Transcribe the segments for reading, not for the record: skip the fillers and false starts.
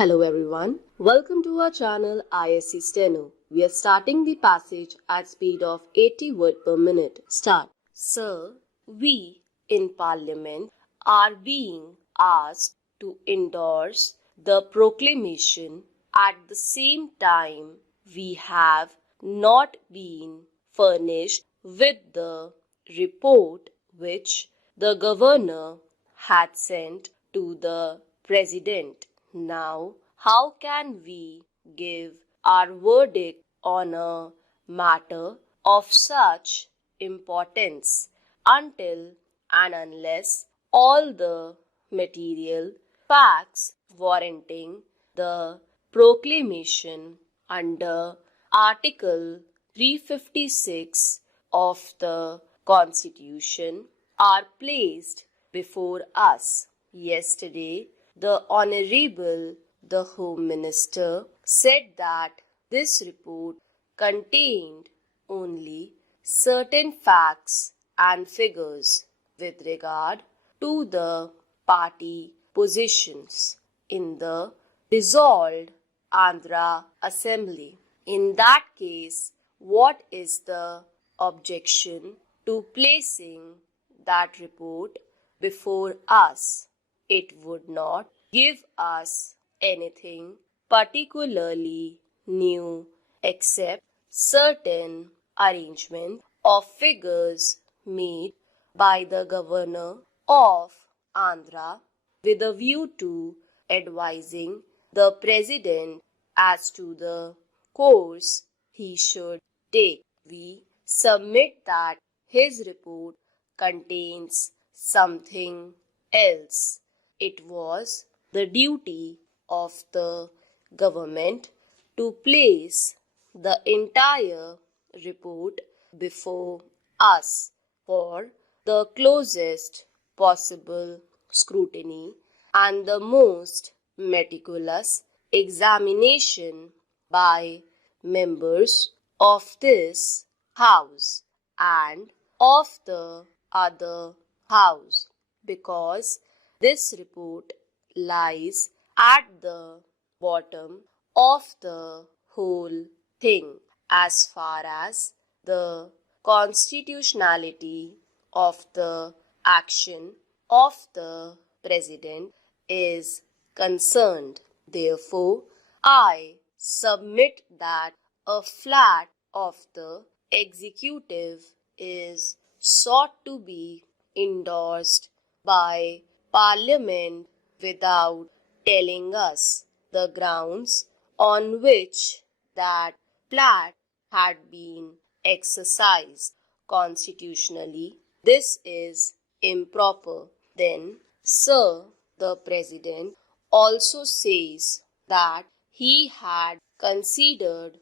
Hello everyone, welcome to our channel Isc Steno. We are starting the passage at speed of 80 words per minute. Start. Sir, we in Parliament are being asked to endorse the proclamation. At the same time, we have not been furnished with the report which the Governor had sent to the President. Now, how can we give our verdict on a matter of such importance until and unless all the material facts warranting the proclamation under Article 356 of the Constitution are placed before us? Yesterday, the Honorable the Home Minister said that this report contained only certain facts and figures with regard to the party positions in the dissolved Andhra Assembly. In that case, what is the objection to placing that report before us? It would not give us anything particularly new except certain arrangement of figures made by the Governor of Andhra with a view to advising the President as to the course he should take. We submit that his report contains something else. It was the duty of the government to place the entire report before us for the closest possible scrutiny and the most meticulous examination by members of this House and of the other House, because this report lies at the bottom of the whole thing as far as the constitutionality of the action of the President is concerned. Therefore, I submit that a flat of the executive is sought to be endorsed by Parliament without telling us the grounds on which that plat had been exercised constitutionally. This is improper. Then, Sir, the President also says that he had considered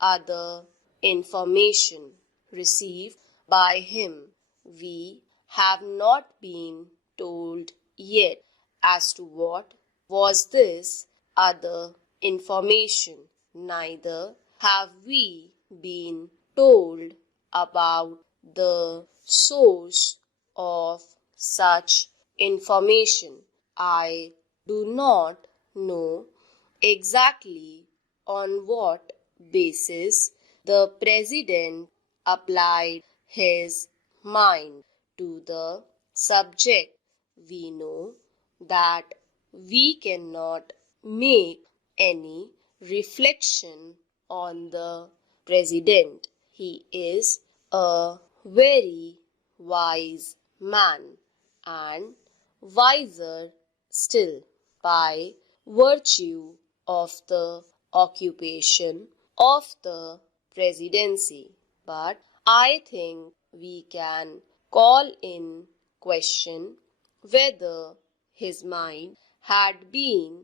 other information received by him. We have not been told yet as to what was this other information. Neither have we been told about the source of such information. I do not know exactly on what basis the President applied his mind to the subject. We know that we cannot make any reflection on the President. He is a very wise man, and wiser still by virtue of the occupation of the presidency. But I think we can call in question whether his mind had been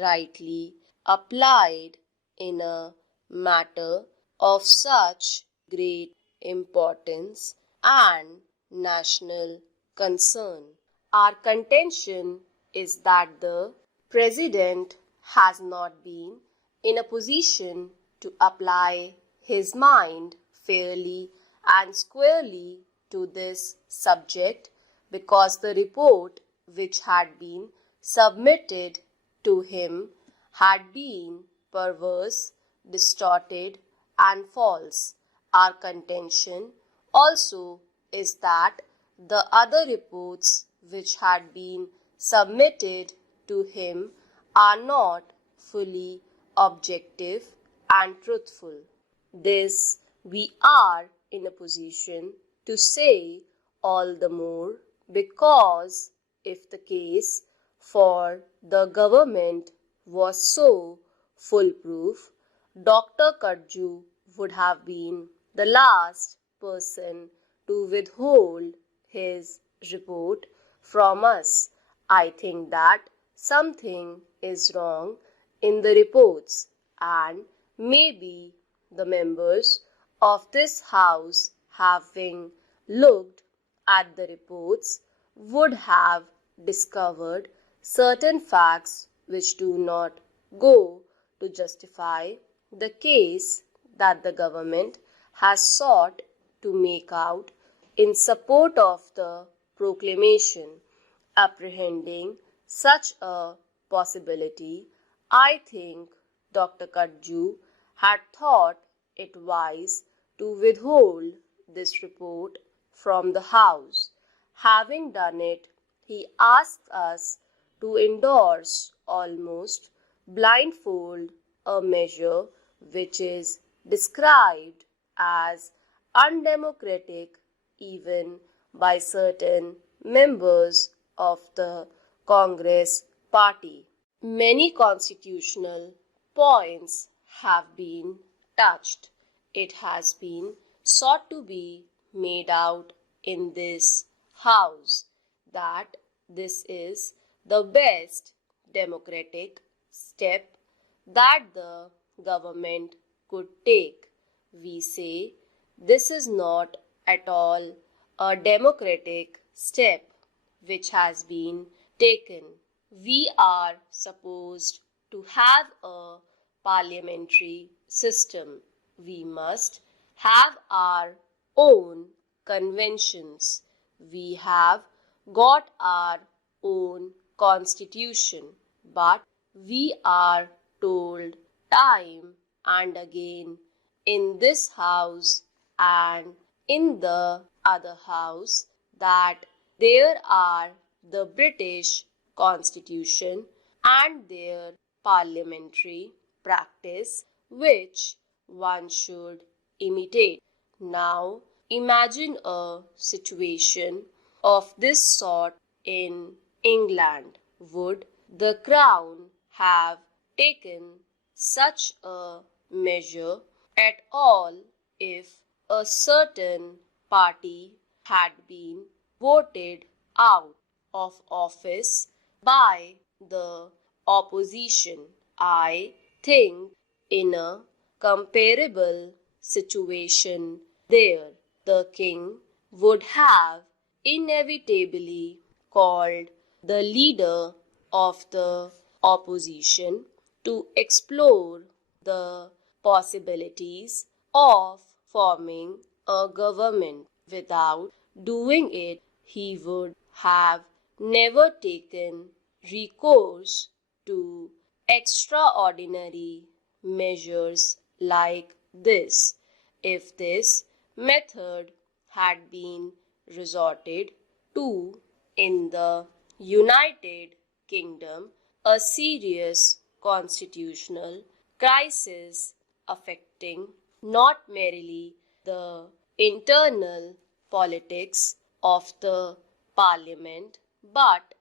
rightly applied in a matter of such great importance and national concern. Our contention is that the President has not been in a position to apply his mind fairly and squarely to this subject, because the report which had been submitted to him had been perverse, distorted, and false. Our contention also is that the other reports which had been submitted to him are not fully objective and truthful. This we are in a position to say all the more because if the case for the government was so foolproof, Dr. Kadju would have been the last person to withhold his report from us. I think that something is wrong in the reports and maybe the members of this house, having looked at the reports, would have discovered certain facts which do not go to justify the case that the government has sought to make out in support of the proclamation. Apprehending such a possibility, I think Dr. Kadju had thought it wise to withhold this report from the House. Having done it, he asked us to endorse almost blindfold a measure which is described as undemocratic even by certain members of the Congress party. Many constitutional points have been touched. It has been sought to be made out in this House that this is the best democratic step that the government could take. We say this is not at all a democratic step which has been taken. We are supposed to have a parliamentary system. We must have our own conventions. We have got our own constitution, but we are told time and again in this house and in the other house that there are the British Constitution and their parliamentary practice which one should imitate. Now imagine a situation of this sort in England. Would the Crown have taken such a measure at all if a certain party had been voted out of office by the opposition? I think in a comparable situation there, the king would have inevitably called the leader of the opposition to explore the possibilities of forming a government. Without doing it, he would have never taken recourse to extraordinary measures like this. If this method had been resorted to in the United Kingdom, a serious constitutional crisis affecting not merely the internal politics of the parliament but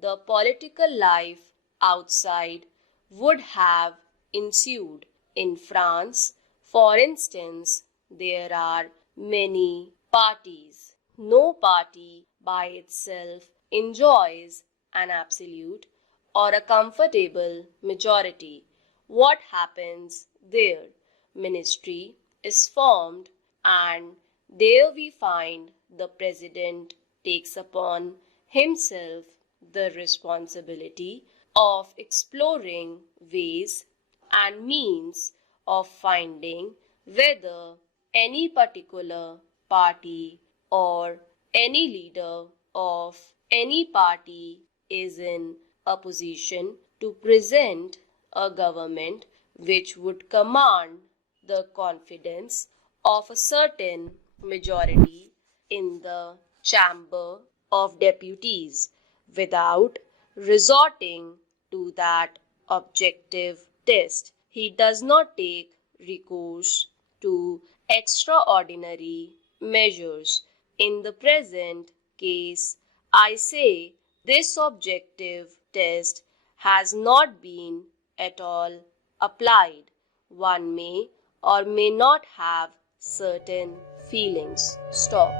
the political life outside would have ensued. In France, for instance, there are many parties. No party by itself enjoys an absolute or a comfortable majority. What happens there? Ministry is formed and there we find the president takes upon himself the responsibility of exploring ways and means of finding whether any particular party or any leader of any party is in a position to present a government which would command the confidence of a certain majority in the Chamber of Deputies without resorting to that objective test. He does not take recourse to extraordinary measures. In the present case, I say this objective test has not been at all applied. One may or may not have certain feelings. Stop.